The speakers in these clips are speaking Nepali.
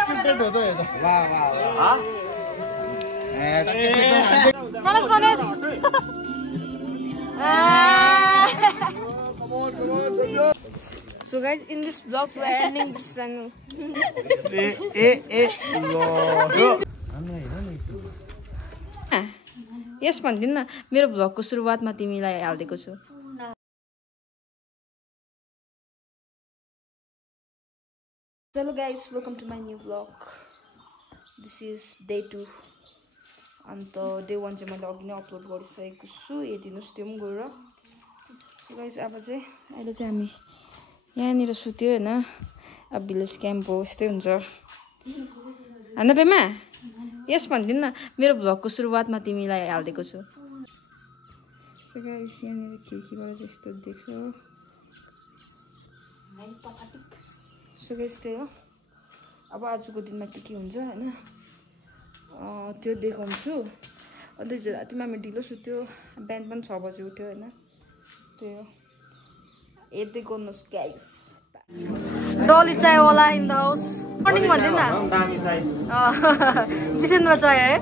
स्क्रिप्टेड हो त यो त वाह वाह वाह Panas. So guys, in this vlog we are ending this channel. Yes भन्दिन न मेरो भ्लगको सुरुवातमा तिमीलाई हाल्दिएको छु Hello guys, welcome to my new vlog. This is day 2. अन्त day 1 चाहिँ मैले अघि नै अपलोड गरिसकेको छु हेर्दिनुस् त्यो पनि गएर So guys, अब चाहिँ अहिले चाहिँ हामी यहाँनिर सुत्यो हैन अब भिलेज क्याम्प हो यस्तै हुन्छ हैन पेमा यस भन्दिन न मेरो भ्लगको सुरुवातमा तिमीलाई हाल्दिएको छु So guys, यहाँनिर खिर्कीबाट चाहिँ यस्तो देख्छ So guys, त्यही हो अब आजको दिनमा के हुन्छ हैन त्यो देखाउँछु अन्त हिजो रातिमा हामी ढिलो सुत्यो बिहान पनि 6 बजे उठ्यो हैन त्यही हो हेर्दै गर्नुस् गाइस डली चाय वाला इन द हाउस मर्निङ भन्दिन न दामी चाय विसेन्द्र चाय है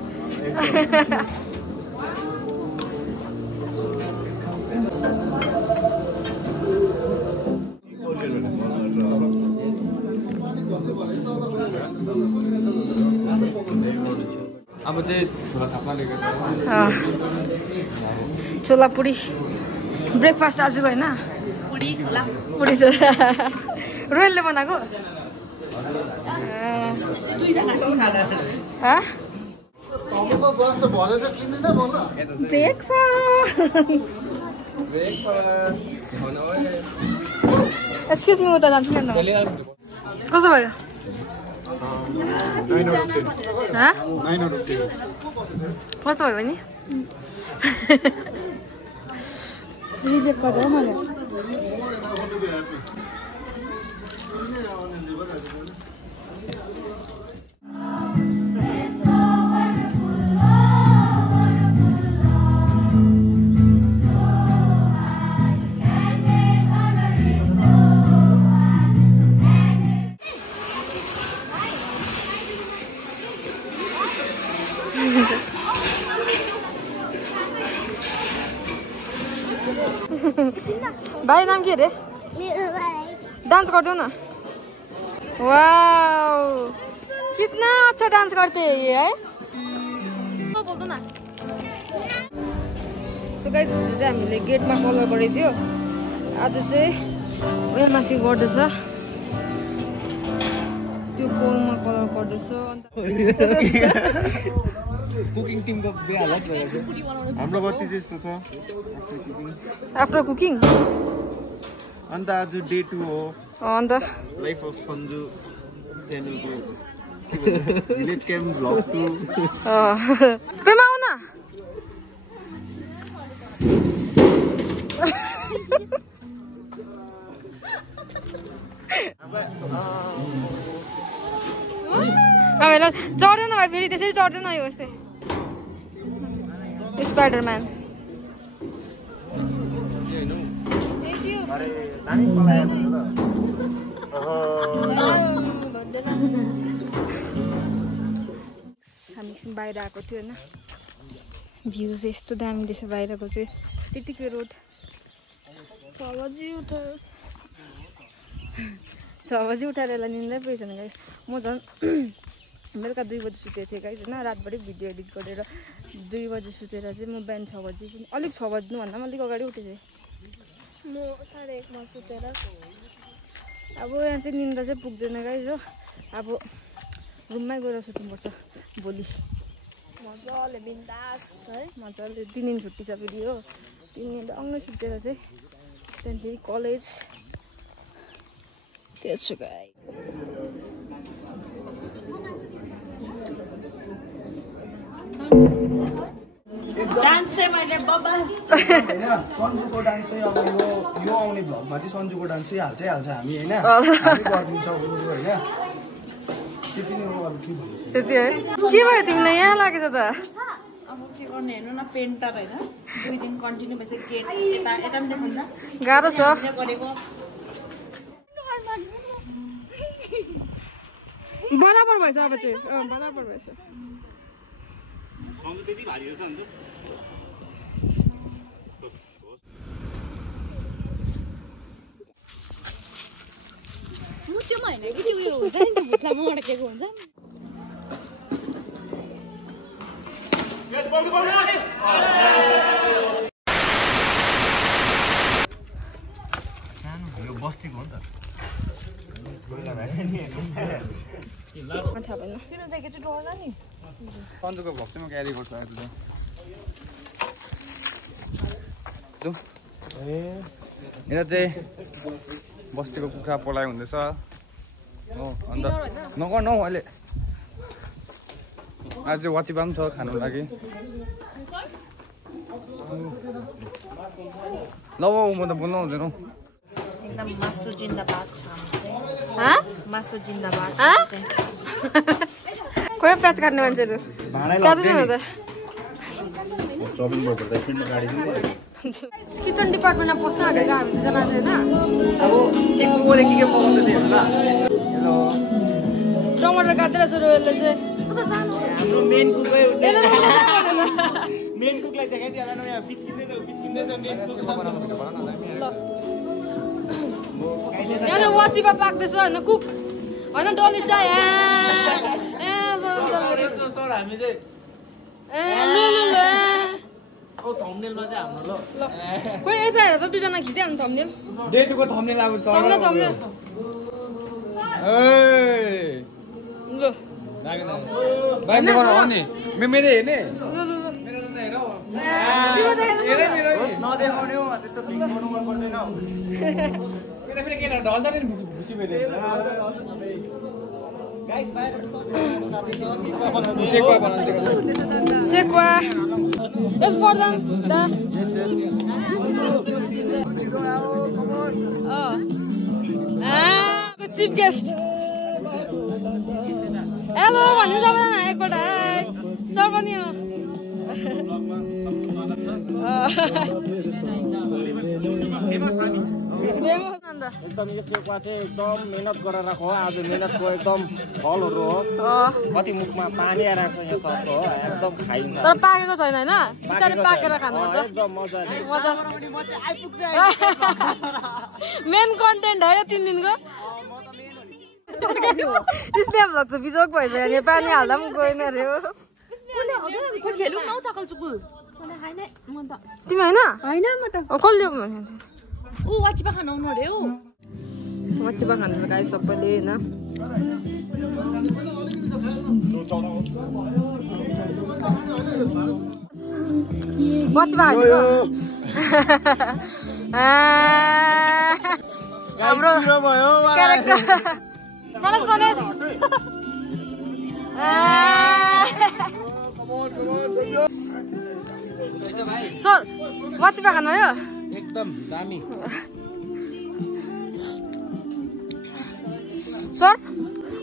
अब चाहिँ छोला थाप्ला लिएको छोला पुरी ब्रेकफास्ट आजको हैन पुरी छोला रोयलले बनाएको दुई जना खाना ह टमेटो ग्लास त भरेछ किन्दिन बोल ब्रेकफास्ट एक्सक्युज मी उता जान्छु नि कसो भयो कस्तो भयो भने रिजेक्ट गर्दा मलाई भाई नाम के रे डांस कर दो ना वाओ कितना अच्छा डांस करते हैं ये है तो बोल दो ना सो गाइस चाहिँ हामीले गेटमा कलर गरेको थियो आज चाहिँ उयो माथि गर्दैछ त्यो पोलमा कलर गर्दैछ कुकिङ टिमको बेहालत भएको हाम्रो गति जस्तो छ आफ्टर कुकिङ अन्त आज डे 2 हो अन्त लाइफ अफ सन्जु च्यानलको भिलेज क्याम्प भ्लग 2 पेमा आउ न हामीलाई चढ्दैन भाइ फेरि त्यसै चढ्दैन यो यस्तै स्पाइडरम्यान हामी एकछिन बाहिर आएको थियो होइन भ्यू चाहिँ यस्तो दामी रहेछ बाहिरको चाहिँ चिटिक्रे रोड 6 बजी उठाएर यसलाई निन्द्रै पुगेछ नि गाइस म झन् बेलुका 2 बजी सुतेको थिएँ गाइस होइन रातभरि भिडियो एडिट गरेर 2 बजी सुतेर चाहिँ म बिहान 6 बजी अलिक 6 बज्नुभन्दा पनि अलिक अगाडि उठेको थिएँ म 1:30 मा सुतेर अब यहाँ चाहिँ निन्द्रा चाहिँ पुग्दैन गाइस हो अब रुममै गएर सुत्नुपर्छ भोलि मजाले बिन्दास है मजाले 3 दिन छुट्टी छ फेरि हो 3 दिन डङ्गै सुतेर चाहिँ त्यहाँदेखि फेरि कलेज त्यसो गाई डान्स चाहिँ मैले बबा हैन सन्जुको डान्स चाहिँ अब यो आउने भ्लगमा चाहिँ सन्जुको डान्स चाहिँ हाल्छ हामी हैन हामी गर्दिन्छौँ हैन त्यति नै हो अरु के भन्नु त्यति है के भयो तिमीलाई यहाँ लागेछ त अब के गर्ने हेर्नु न पेन्टर हैन 2 दिन कन्टिन्यू भइसक्यो गेट यता पनि देख्नु न गाह्रो छ गरेको बराबर भएछ अब चाहिँ बराबर भएछ त्यति भारी रहेछ अन्त मुत्योमा होइन कि त्यो उयो हुन्छ नि त्यो भुत्लामा अड्केको हुन्छ नि यो बस्तीको हो नि त थाहा भएन किन चाहिँ एकैचोटि डरला नि सन्जुको भ्लग चाहिँ म क्यारी गर्छु आज यहाँ चाहिँ बस्तीको कुखुरा पलाइ हुँदैछ हो अन्त नगर्नु हौ अहिले आज चाहिँ वाचिपा पनि छ खानुको लागि ल म त बोल्नु आउँदैन एकदम मासु जिन्दाबाद छ मासु जिन्दाबाद खोइ प्याज काट्ने मान्छेहरू प्याज किचन डिपार्टमेन्टमा पस्न आँटेको हामी दुईजना चाहिँ होइन के पकाउँदैछ हेर्नु ल हेलो टमाटर काटिरहेको छ रोयलले चाहिँ हाम्रो मेन कुकै हुन्छ मेन कुकलाई देखाइदियो होला न यहाँ पिचकिँदैछ मेन कुक यहाँ वाचिपा पाक्दैछ होइन कुक होइन डली चाहिँ सर हामी चाहिँ थम्बनेलमा चाहिँ हाम्रो ल खोइ यता हेर त दुईजना खिचिहाल्नु थम्नेल डेटको थम्नेल अब छ थम्नेल ल बाइक देखाउन हो नि मेरो हेर्ने होस् नदेखाउने हो त्यस्तो फिक्स गर्नु मन पर्दैन फेरि के ढल्छ नि भुसी मैले सेक्वा यस पर्दैन दा चिफ गेस्ट हेलो भन्नु सबैजना एकपल्ट सर पनि हो एकदम यो सेवा चाहिँ एकदम मेहनत गरेर राख हो आज मेहनतको एकदम फलहरू हो कति मुखमा पानी आइरहेको छ यहाँ सबको हो एकदम खाइन्छ तर पाकेको छैन होइन बिस्तारै पाकेर खानुपर्छ एकदम मजा मेन कन्टेन्ट हो यो 3 दिनको स्न्याप भ्लग त बिजोक भएछ यहाँ पानी हाल्दा पनि गएन अरे हो खेलौँ न चकल चुकुल तिमी होइन होइन म त कसले ऊ वाचिपा खान आउनु अरे हो वाचिपा खान्छ गाई सबैले होइन वाचिपा खाइदियो हाम्रो क्यारेक्टर प्रनेश सर वाचिपा खानुभयो एकदम दामी सर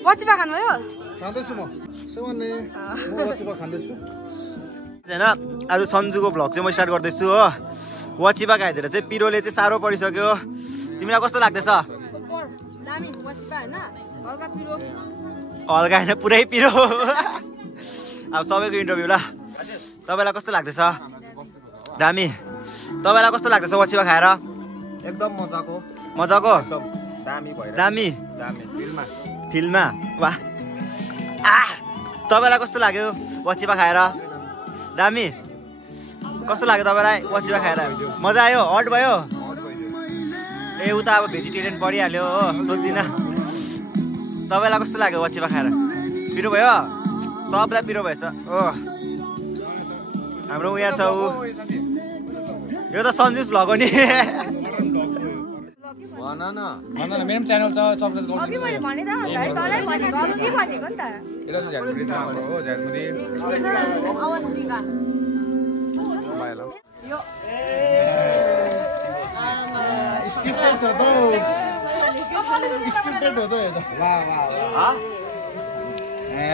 वाचिपा खानुभयो खाँदैछु म सेवाने म वाचिपा खाँदैछु हैन आज सन्जुको भ्लग चाहिँ म स्टार्ट गर्दैछु हो वाचिपा खाइदिएर चाहिँ पिरोले चाहिँ साह्रो परिसक्यो तिमीलाई कस्तो लाग्दैछ दामी वाचिपा हैन हल्का पिरो हल्का हैन पुरै पिरो अब सबैको इन्टरभ्यु ल तपाईलाई कस्तो लाग्दैछ दामी तपाईलाई कस्तो लाग्दैछ वाचिपा खाएर एकदम मजाको मजाको दामी भयो दामी दामी फिल्ममा वाह तपाईलाई कस्तो लाग्यो वाचिपा खाएर दामी कस्तो लाग्यो तपाईलाई वाचिपा खाएर मजा आयो हट भयो ए उता अब भेजिटेरियन परिहाल्यो हो सोध्दिन तपाईलाई कस्तो लाग्यो वाचिपा खाएर पिरो भयो सबलाई पिरो भएछ हो हाम्रो यहाँ छ ऊ यो त सन्जुस भ्लग हो नि भन न मेरो च्यानल छ सब्सक्राइब गर्नु अघि मैले भने त तँलाई भनेको के भनेको नि त एटा चाहिँ झाडमुरी चामल हो झाडमुरी अवन्तिका भयो यो स्क्रिप्टेड छ त स्क्रिप्टेड हो त यो त वाह वाह वाह ए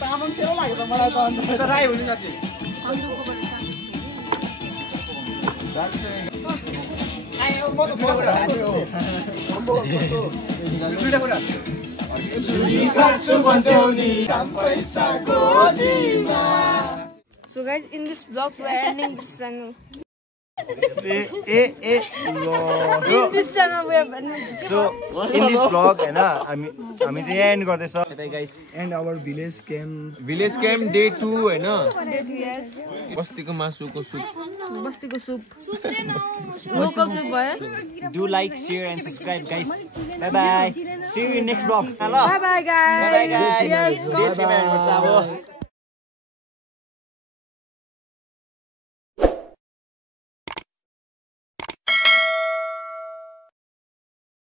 तामाङ सेवा लाग्यो त मलाई त अन्त राई हुनु साथी So guys, in this vlog we are ending this channel. In this channel we are ending this So in this vlog हैन हामी चाहिँ यहाँ एन्ड गर्दै छौं यता guys and our village camp day 2 हैन yes. बस्तीको मासुको सुप बस्तीको सुप लोकल सुप भयो do like share and subscribe guys bye bye see you in next vlog Bye bye guys. bye bye guys Yes, Bye bye.